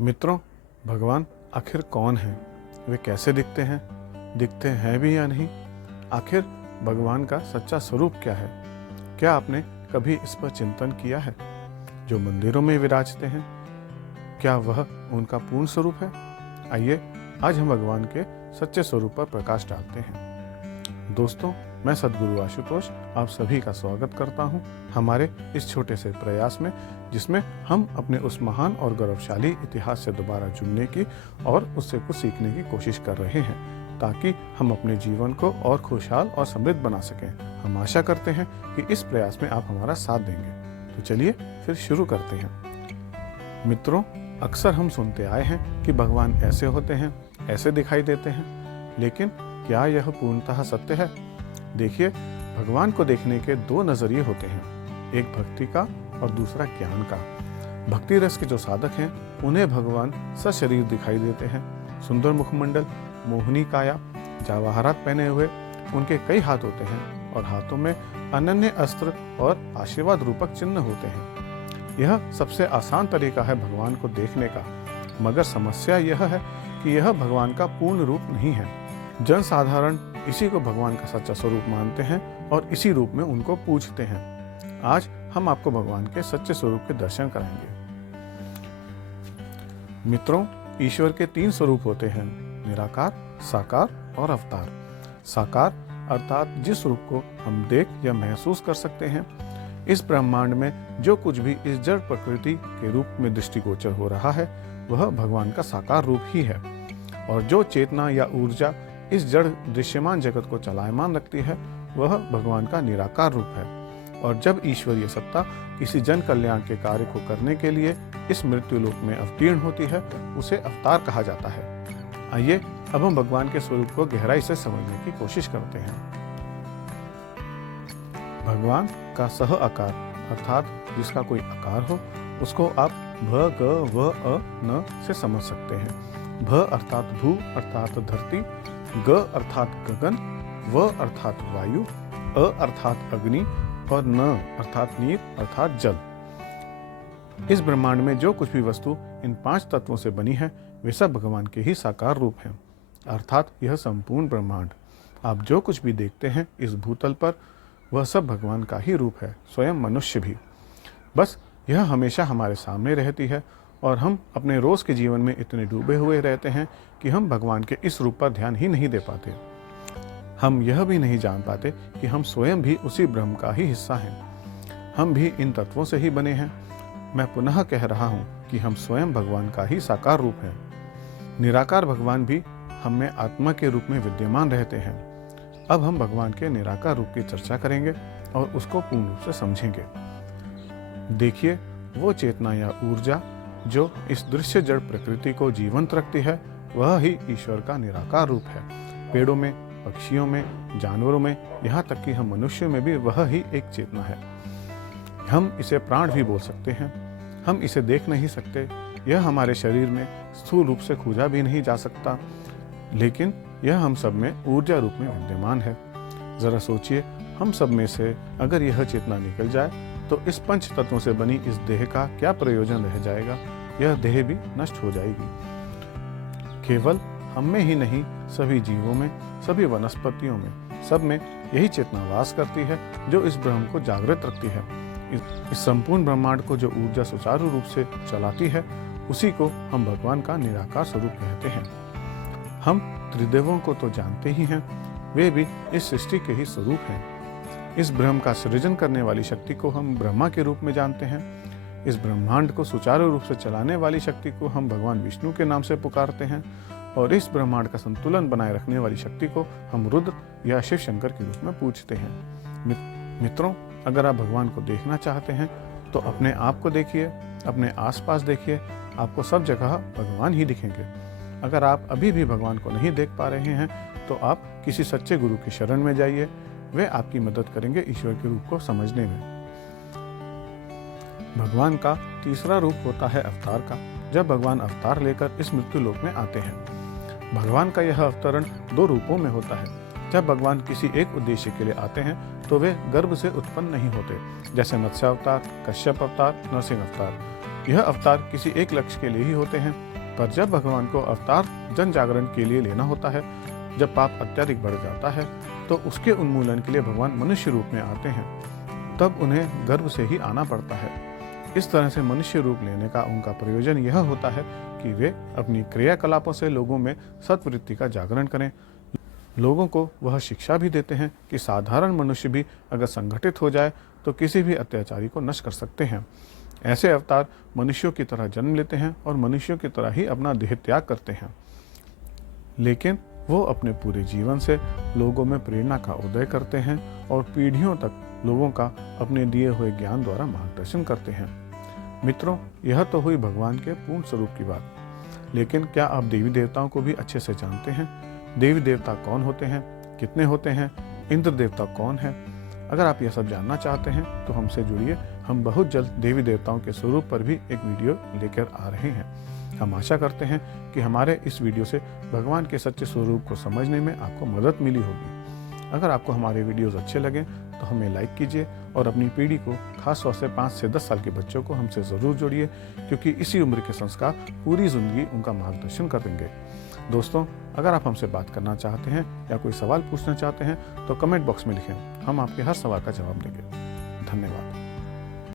मित्रों, भगवान आखिर कौन हैं? वे कैसे दिखते हैं? दिखते हैं भी या नहीं? आखिर भगवान का सच्चा स्वरूप क्या है? क्या आपने कभी इस पर चिंतन किया है? जो मंदिरों में विराजते हैं, क्या वह उनका पूर्ण स्वरूप है? आइए आज हम भगवान के सच्चे स्वरूप पर प्रकाश डालते हैं। दोस्तों, मैं सद्गुरु आशुतोष आप सभी का स्वागत करता हूं हमारे इस छोटे से प्रयास में, जिसमें हम अपने उस महान और गौरवशाली इतिहास से दोबारा जुड़ने की और उससे कुछ सीखने की कोशिश कर रहे हैं, ताकि हम अपने जीवन को और खुशहाल और समृद्ध बना सकें। हम आशा करते हैं कि इस प्रयास में आप हमारा साथ देंगे। तो चलिए फिर शुरू करते हैं। मित्रों, अक्सर हम सुनते आए हैं कि भगवान ऐसे होते हैं, ऐसे दिखाई देते हैं, लेकिन क्या यह पूर्णतः सत्य है? देखिए, भगवान को देखने के दो नजरिए होते हैं, एक भक्ति का और दूसरा ज्ञान का। भक्ति रस के जो साधक हैं, उन्हें भगवान सशरीर दिखाई देते हैं। सुंदर मुखमंडल, मोहनी काया, जवाहरात पहने हुए उनके कई हाथ होते हैं और हाथों में अनन्य अस्त्र और आशीर्वाद रूपक चिन्ह होते हैं। यह सबसे आसान तरीका है भगवान को देखने का, मगर समस्या यह है कि यह भगवान का पूर्ण रूप नहीं है। जन साधारण इसी को भगवान का सच्चा स्वरूप मानते हैं और इसी रूप में उनको पूजते हैं। आज हम आपको भगवान के सच्चे स्वरूप के दर्शन कराएंगे। मित्रों, ईश्वर के तीन स्वरूप होते हैं, निराकार, साकार और अवतार। साकार अर्थात जिस रूप को हम देख या महसूस कर सकते हैं। इस ब्रह्मांड में जो कुछ भी इस जड़ प्रकृति के रूप में दृष्टिगोचर हो रहा है, वह भगवान का साकार रूप ही है। और जो चेतना या ऊर्जा इस जड़ दृश्यमान जगत को चलायमान रखती है, वह भगवान का निराकार रूप है। और जब ईश्वरीय सत्ता किसी जन कल्याण के कार्य को करने के लिए इस मृत्यु लोक में अवतीर्ण होती है, उसे अवतार कहा जाता है। आइए अब हम भगवान के स्वरूप को गहराई से समझने की कोशिश करते हैं। भगवान का सह आकार अर्थात जिसका कोई आकार हो, उसको आप भ, ग, व, अ, न से समझ सकते हैं। भ अर्थात भू अर्थात धरती, ग अर्थात गगन, व अर्थात वायु, अ अर्थात अग्नि और न अर्थात नीर अर्थात जल। इस ब्रह्मांड में जो कुछ भी वस्तु इन पांच तत्वों से बनी है, वे सब भगवान के ही साकार रूप हैं, अर्थात यह संपूर्ण ब्रह्मांड। आप जो कुछ भी देखते हैं इस भूतल पर, वह सब भगवान का ही रूप है, स्वयं मनुष्य भी। बस यह हमेशा हमारे सामने रहती है और हम अपने रोज के जीवन में इतने डूबे हुए रहते हैं कि हम भगवान के इस रूप पर ध्यान ही नहीं दे पाते। हम यह भी नहीं जान पाते कि हम स्वयं भी उसी ब्रह्म का ही हिस्सा हैं। हम भी इन तत्वों से ही बने हैं। मैं पुनः कह रहा हूँ कि हम स्वयं भगवान का ही साकार रूप हैं। निराकार भगवान भी हम में आत्मा के रूप में विद्यमान रहते हैं। अब हम भगवान के निराकार रूप की चर्चा करेंगे और उसको पूर्ण रूप से समझेंगे। देखिए, वो चेतना या ऊर्जा जो इस दृश्य जड़ प्रकृति को जीवंत रखती है, वह ही ईश्वर का निराकार रूप है। पेड़ों में, पक्षियों में, जानवरों में, यहाँ तक कि हम मनुष्यों में भी वह ही एक चेतना है। हम इसे प्राण भी बोल सकते हैं। हम इसे देख नहीं सकते, यह हमारे शरीर में स्थूल रूप से खोजा भी नहीं जा सकता, लेकिन यह हम सब में ऊर्जा रूप में विद्यमान है। जरा सोचिए, हम सब में से अगर यह चेतना निकल जाए तो इस पंच तत्वों से बनी इस देह का क्या प्रयोजन रह जाएगा? यह देह भी नष्ट हो जाएगी। केवल हम में ही नहीं, सभी जीवों में, सभी वनस्पतियों में, सब में यही चेतना वास करती है जो इस ब्रह्म को जागृत रखती है। इस संपूर्ण ब्रह्मांड को जो ऊर्जा सुचारू रूप से चलाती है, उसी को हम भगवान का निराकार स्वरूप कहते हैं। हम त्रिदेवों को तो जानते ही हैं, वे भी इस सृष्टि के ही स्वरूप हैं। इस ब्रह्म का सृजन करने वाली शक्ति को हम ब्रह्मा के रूप में जानते हैं। इस ब्रह्मांड को सुचारू रूप से चलाने वाली शक्ति को हम भगवान विष्णु के नाम से पुकारते हैं और इस ब्रह्मांड का संतुलन बनाए रखने वाली शक्ति को हम रुद्र या शिव शंकर के रूप में पूजते हैं। मित्रों, अगर आप भगवान को देखना चाहते हैं तो अपने आप को देखिए, अपने आसपास देखिए, आपको सब जगह भगवान ही दिखेंगे। अगर आप अभी भी भगवान को नहीं देख पा रहे हैं तो आप किसी सच्चे गुरु की शरण में जाइए, वे आपकी मदद करेंगे ईश्वर के रूप को समझने में। भगवान का तीसरा रूप होता है अवतार का, जब भगवान अवतार लेकर इस मृत्यु लोक में आते हैं। भगवान का यह अवतरण दो रूपों में होता है। जब भगवान किसी एक उद्देश्य के लिए आते हैं तो वे गर्भ से उत्पन्न नहीं होते, जैसे मत्स्य अवतार, कश्यप अवतार, नरसिंह अवतार। यह अवतार किसी एक लक्ष्य के लिए ही होते हैं, पर जब भगवान को अवतार जन जागरण के लिए लेना होता है, जब पाप अत्यधिक बढ़ जाता है, तो उसके उन्मूलन के लिए भगवान मनुष्य रूप में आते हैं। तब उन्हें गर्भ से ही आना पड़ता है। इस तरह से मनुष्य रूप लेने का उनका प्रयोजन यह होता है कि वे अपनी क्रियाकलापों से लोगों में सत्वृत्ति का जागरण करें। लोगों को वह शिक्षा भी देते हैं कि साधारण मनुष्य भी अगर संगठित हो जाए तो किसी भी अत्याचारी को नष्ट कर सकते हैं। ऐसे अवतार मनुष्यों की तरह जन्म लेते हैं और मनुष्यों की तरह ही अपना देह त्याग करते हैं, लेकिन वो अपने पूरे जीवन से लोगों में प्रेरणा का उदय करते हैं और पीढ़ियों तक लोगों का अपने दिए हुए ज्ञान द्वारा मार्गदर्शन करते हैं। मित्रों, यह तो हुई भगवान के पूर्ण स्वरूप की बात, लेकिन क्या आप देवी देवताओं को भी अच्छे से जानते हैं? देवी देवता कौन होते हैं, कितने होते हैं, इंद्र देवता कौन है? अगर आप यह सब जानना चाहते हैं तो हमसे जुड़िए। हम बहुत जल्द देवी देवताओं के स्वरूप पर भी एक वीडियो लेकर आ रहे हैं। हम आशा करते हैं कि हमारे इस वीडियो से भगवान के सच्चे स्वरूप को समझने में आपको मदद मिली होगी। अगर आपको हमारे वीडियोस अच्छे लगें तो हमें लाइक कीजिए और अपनी पीढ़ी को, खास तौर से 5 से 10 साल के बच्चों को हमसे ज़रूर जोड़िए, क्योंकि इसी उम्र के संस्कार पूरी ज़िंदगी उनका मार्गदर्शन करेंगे। दोस्तों, अगर आप हमसे बात करना चाहते हैं या कोई सवाल पूछना चाहते हैं तो कमेंट बॉक्स में लिखें। हम आपके हर सवाल का जवाब देंगे। धन्यवाद।